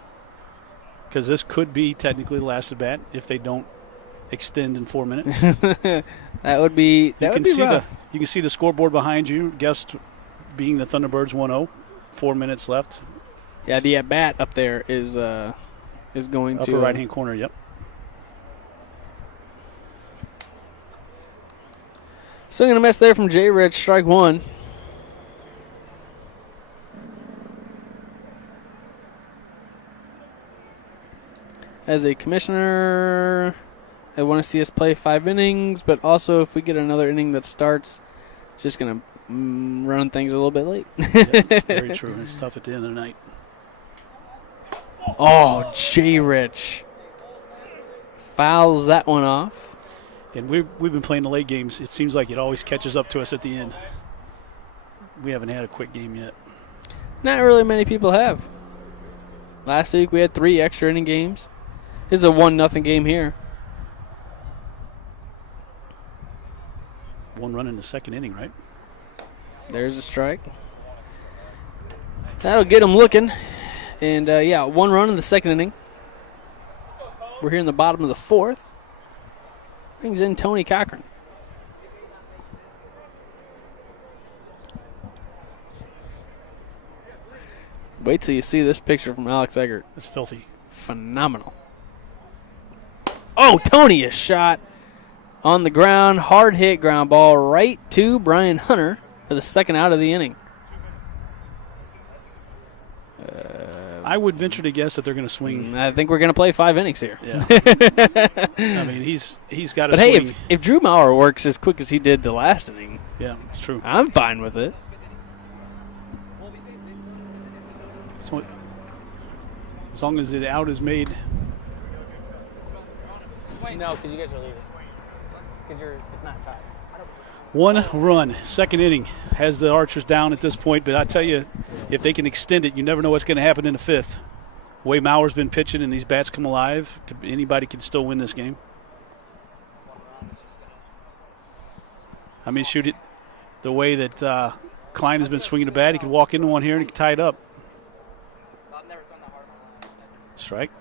Because this could be technically the last at bat if they don't extend in 4 minutes. That would be rough. You can see the scoreboard behind you. Guest being the Thunderbirds 1-0. 4 minutes left. Yeah, the at bat up there is going upper to right hand corner. Yep. Swing and a miss there from J. Rich. Strike 1. As a commissioner, I want to see us play 5 innings, but also if we get another inning that starts, it's just going to run things a little bit late. Yeah, it's very true. It's tough at the end of the night. Oh, J. Rich fouls that one off. And we've been playing the late games. It seems like it always catches up to us at the end. We haven't had a quick game yet. Not really many people have. Last week we had 3 extra inning games. This is a 1-0 game here. 1 run in the second inning, right? There's a strike. That'll get them looking. And, 1 run in the second inning. We're here in the bottom of the 4th. Brings in Tony Cochran. Wait till you see this picture from Alex Eggert. It's filthy. Phenomenal. Oh, Tony is shot on the ground. Hard hit ground ball right to Brian Hunter for the second out of the inning. I would venture to guess that they're going to swing. I think we're going to play 5 innings here. Yeah. I mean, he's got to swing. Hey, if Drew Maurer works as quick as he did the last inning, yeah, it's true. I'm fine with it. So, as long as the out is made. No, because you guys are leaving. Because it's not tied. 1 run, second inning, has the Archers down at this point. But I tell you, if they can extend it, you never know what's going to happen in the 5th. The way Maurer's been pitching and these bats come alive, anybody can still win this game. I mean, shoot it the way that Klein has been swinging the bat. He could walk into one here and he could tie it up. Strike.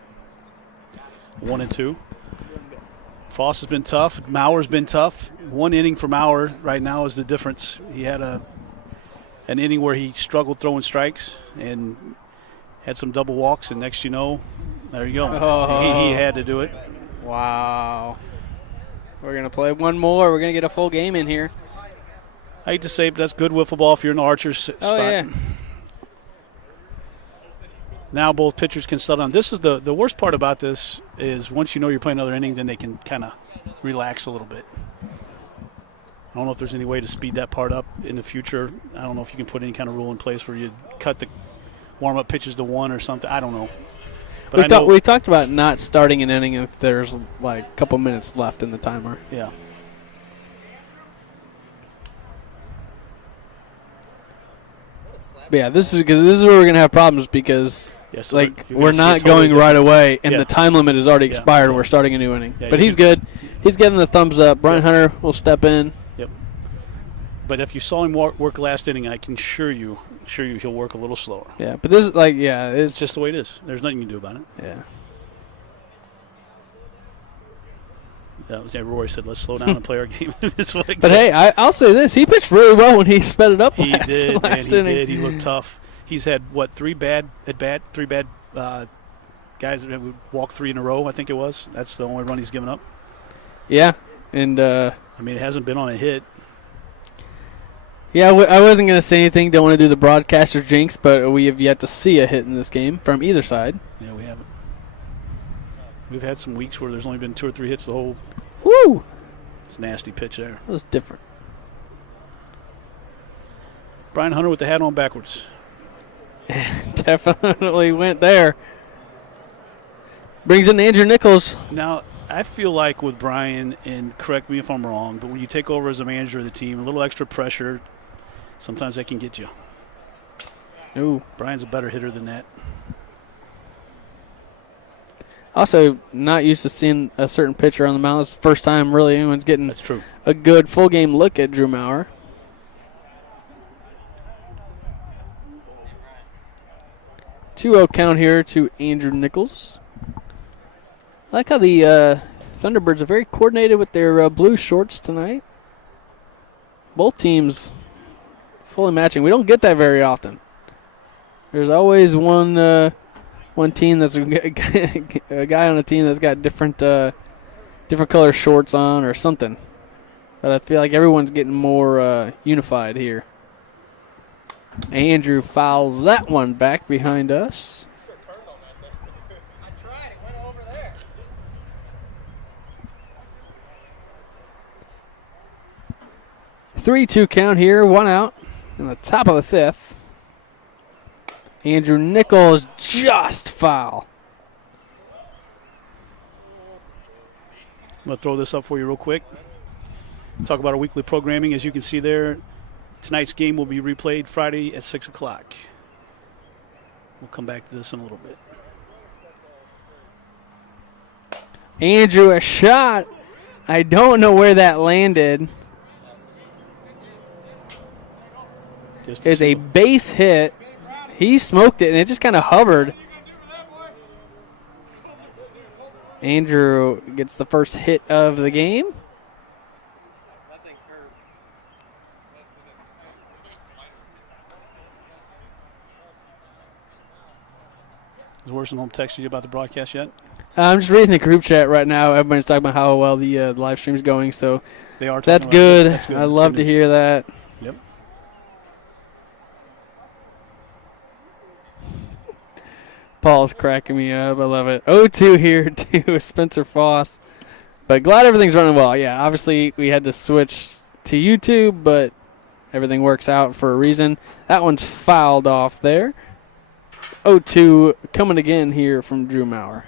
1-2. Foss has been tough. Maurer's been tough. 1 inning for Maurer right now is the difference. He had an inning where he struggled throwing strikes and had some double walks, and next you know, there you go. Oh. He had to do it. Wow. We're going to play 1 more. We're going to get a full game in here. I hate to say it, but that's good wiffle ball if you're in the Archer's spot. Oh, yeah. Now both pitchers can settle down. This is the worst part about this is once you know you're playing another inning, then they can kind of relax a little bit. I don't know if there's any way to speed that part up in the future. I don't know if you can put any kind of rule in place where you cut the warm-up pitches to 1 or something. I don't know. But we talked about not starting an inning if there's like a couple minutes left in the timer. Yeah. But yeah, this is where we're gonna have problems because so we're not going right away, and Yeah. the time limit has already expired. Yeah. We're starting a new inning, Yeah, but he's good. He's getting the thumbs up. Brian Hunter will step in. Yep. But if you saw him work last inning, I can assure you he'll work a little slower. Yeah, but this is It's just the way it is. There's nothing you can do about it. Yeah. That was Roy said, "Let's slow down and play our game." That's what But hey, I'll say this: he pitched really well when he sped it up. He last inning. did. He looked tough. He's had 3 bad guys that would walk 3 in a row. I think it was. That's the only run he's given up. Yeah, and I mean, it hasn't been on a hit. yeah, I wasn't gonna say anything. Don't want to do the broadcaster jinx, but we have yet to see a hit in this game from either side. Yeah, we haven't. We've had some weeks where there's only been 2 or 3 hits the whole. Woo! It's a nasty pitch there. That was different. Brian Hunter with the hat on backwards. Definitely went there. Brings in Andrew Nichols. Now, I feel like with Brian, and correct me if I'm wrong, but when you take over as a manager of the team, a little extra pressure, sometimes that can get you. Ooh. Brian's a better hitter than that. Also, not used to seeing a certain pitcher on the mound. It's the first time really anyone's getting That's true. a good full game look at Drew Maurer. Two-0 count here to Andrew Nichols. I like how the Thunderbirds are very coordinated with their blue shorts tonight. Both teams fully matching. We don't get that very often. There's always one team that's a guy on a team that's got different color shorts on or something. But I feel like everyone's getting more unified here. Andrew fouls that one back behind us. I tried. It went over there. 3-2 count here, 1 out in the top of the 5th. Andrew Nichols just foul. I'm going to throw this up for you real quick. Talk about our weekly programming. As you can see there, Tonight's game will be replayed Friday at 6 o'clock. We'll come back to this in a little bit. Andrew, a shot. I don't know where that landed. It's a base hit. He smoked it, and it just kind of hovered. Andrew gets the first hit of the game. Is Worsen home texted you about the broadcast yet? I'm just reading the group chat right now. Everybody's talking about how well the live stream's going, so they are. That's good. That's good. I love to hear that. Yep. Paul's cracking me up. I love it. 0-2 here to Spencer Foss. But glad everything's running well. Yeah, obviously we had to switch to YouTube, but everything works out for a reason. That one's fouled off there. 0-2 coming again here from Drew Maurer.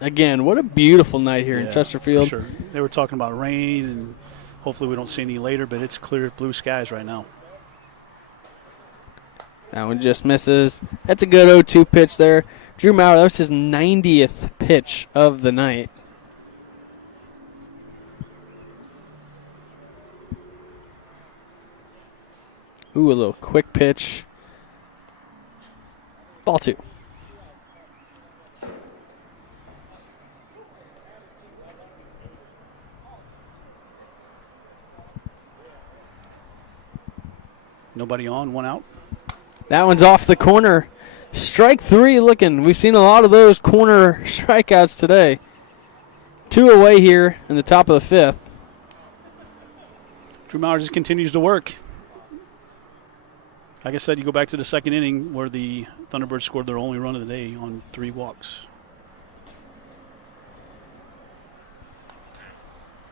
Again, what a beautiful night here in Chesterfield. For sure. They were talking about rain, and hopefully we don't see any later, but it's clear blue skies right now. That one just misses. That's a good 0-2 pitch there. Drew Maurer, that was his 90th pitch of the night. Ooh, a little quick pitch. Ball 2. Nobody on, one out. That one's off the corner. Strike 3 looking. We've seen a lot of those corner strikeouts today. 2 away here in the top of the 5th. Drew Maurer just continues to work. Like I said, you go back to the second inning where the Thunderbirds scored their only run of the day on 3 walks.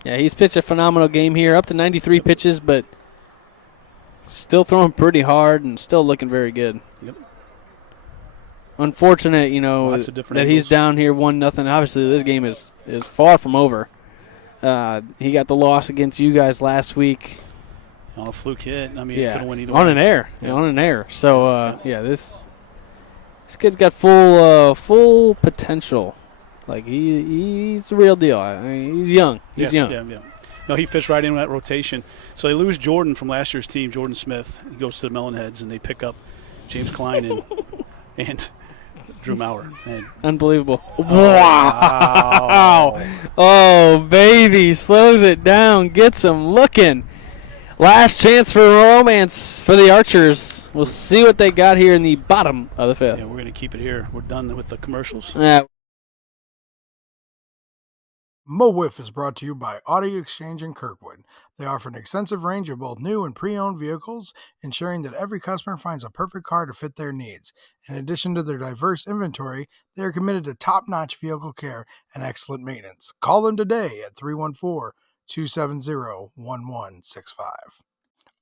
Yeah, he's pitched a phenomenal game here. Up to 93 pitches, but still throwing pretty hard and still looking very good. Yep. Unfortunate, you know, that he's down here 1-0. Obviously, this game is far from over. He got the loss against you guys last week. On a fluke hit. I mean, it could have went either on way. an air. Yeah. On an air. So, this kid's got full potential. Like, he's the real deal. I mean, he's young. He's young. Yeah. No, he fits right in that rotation. So they lose Jordan from last year's team, Jordan Smith. He goes to the Melonheads, and they pick up James Klein and Drew Maurer. And unbelievable. Wow. Oh, baby. Slows it down. Gets him looking. Last chance for romance for the Archers. We'll see what they got here in the bottom of the 5th. Yeah, we're going to keep it here. We're done with the commercials. Mo WIFF is brought to you by Audi Exchange in Kirkwood. They offer an extensive range of both new and pre-owned vehicles, ensuring that every customer finds a perfect car to fit their needs. In addition to their diverse inventory, they are committed to top-notch vehicle care and excellent maintenance. Call them today at 314-270-1165.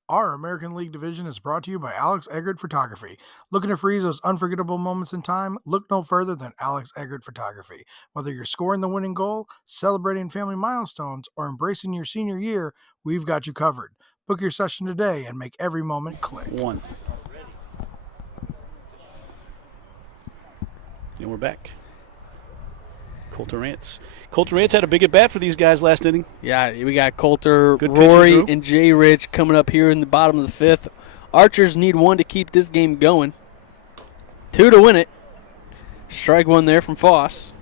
Our American League division is brought to you by Alex Eggert Photography. Looking to freeze those unforgettable moments in time? Look no further than Alex Eggert Photography. Whether you're scoring the winning goal, celebrating family milestones, or embracing your senior year, we've got you covered. Book your session today and make every moment click. 1. And we're back. Coulter Rance. Coulter Rance had a big at bat for these guys last inning. Yeah, we got Coulter, Good Rory, pitcher, and Jay Rich coming up here in the bottom of the 5th. Archers need 1 to keep this game going. 2 to win it. Strike 1 there from Foss.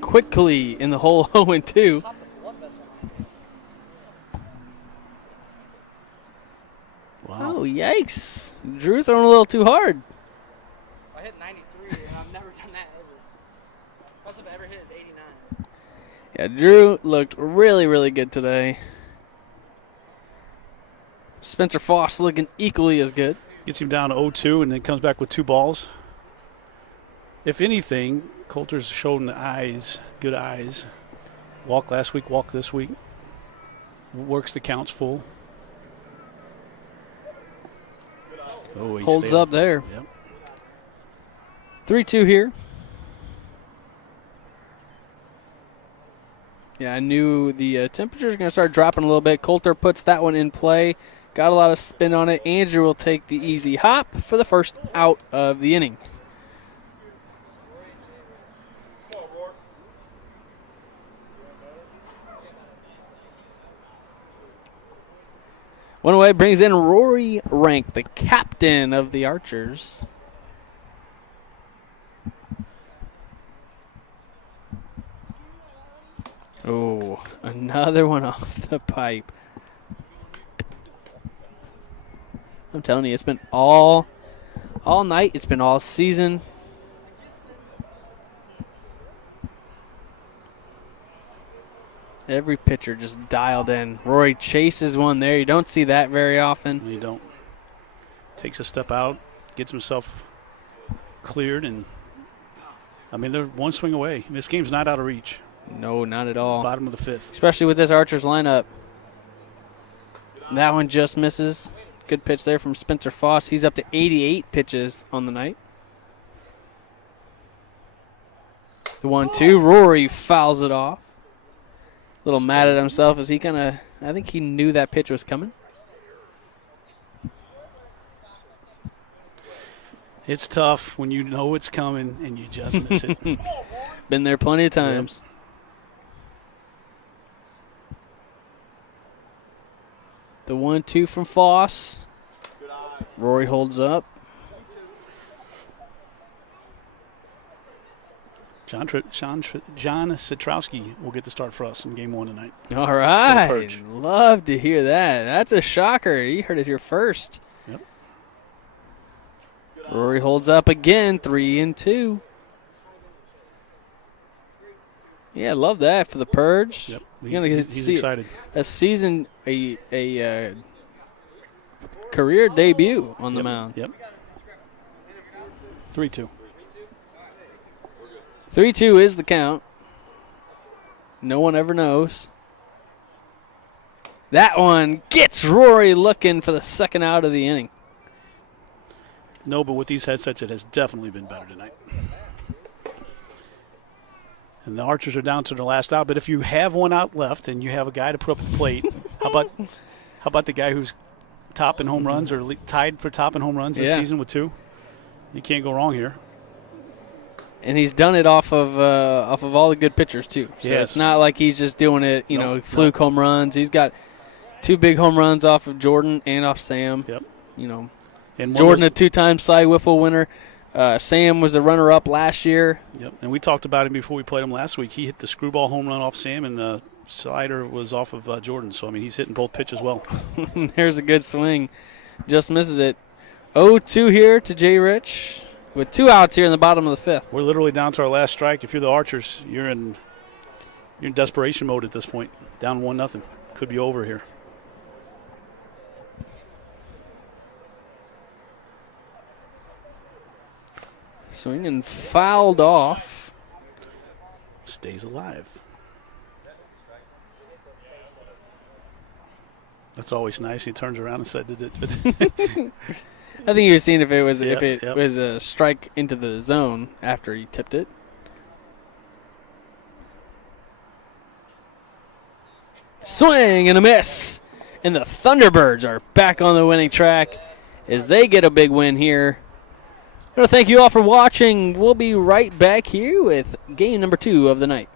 Quickly in the hole 0-2. Wow. Oh, yikes. Drew throwing a little too hard. I hit 93, and I've never done that ever. Most I've ever hit is 89. Yeah, Drew looked really, really good today. Spencer Foss looking equally as good. Gets him down to 0-2 and then comes back with 2 balls. If anything, Coulter's shown the eyes, good eyes. Walk last week, walk this week. Works the counts full. Oh, he holds stayed up off. there. Yep. 3-2 here. Yeah, I knew the temperature's going to start dropping a little bit. Coulter puts that one in play. Got a lot of spin on it. Andrew will take the easy hop for the first out of the inning. One away brings in Rory Rank, the captain of the Archers. Oh, another one off the pipe. I'm telling you, it's been all night. It's been all season. Every pitcher just dialed in. Rory chases one there. You don't see that very often. You don't. Takes a step out, gets himself cleared, and I mean, they're one swing away. This game's not out of reach. No, not at all. Bottom of the fifth. Especially with this Archers lineup. That one just misses. Good pitch there from Spencer Foss. He's up to 88 pitches on the night. The 1-2. Rory fouls it off. A little mad at himself as he I think he knew that pitch was coming. It's tough when you know it's coming and you just miss it. Been there plenty of times. Yep. The 1-2 from Foss. Rory holds up. John Citrowski will get the start for us in game one tonight. All right. Perch. Love to hear that. That's a shocker. You heard it here first. Yep. Rory holds up again, 3-2. Yeah, love that for the Purge. Yep. You're gonna He's see excited. a season, a career debut on the mound. Yep. 3-2. 3-2 is the count. No one ever knows. That one gets Rory looking for the second out of the inning. No, but with these headsets, it has definitely been better tonight. And the Archers are down to their last out. But if you have one out left and you have a guy to put up at the plate, how about the guy who's top in home runs or tied for top in home runs this season with 2? You can't go wrong here. And he's done it off of all the good pitchers too. So yes. It's not like he's just doing it, fluke home runs. He's got 2 big home runs off of Jordan and off Sam. Yep. And Jordan, a 2-time Cy Wiffle winner. Sam was the runner-up last year. Yep. And we talked about him before we played him last week. He hit the screwball home run off Sam, and the slider was off of Jordan. So, I mean, he's hitting both pitches well. There's a good swing. Just misses it. 0-2 here to Jay Rich with 2 outs here in the bottom of the 5th. We're literally down to our last strike. If you're the Archers, you're in desperation mode at this point. Down 1-0. Could be over here. Swing and fouled off. Stays alive. That's always nice. He turns around and said, "Did it?" I think he was seeing if it was Yep. was a strike into the zone after he tipped it. Swing and a miss. And the Thunderbirds are back on the winning track as they get a big win here. I want to thank you all for watching. We'll be right back here with game number 2 of the night.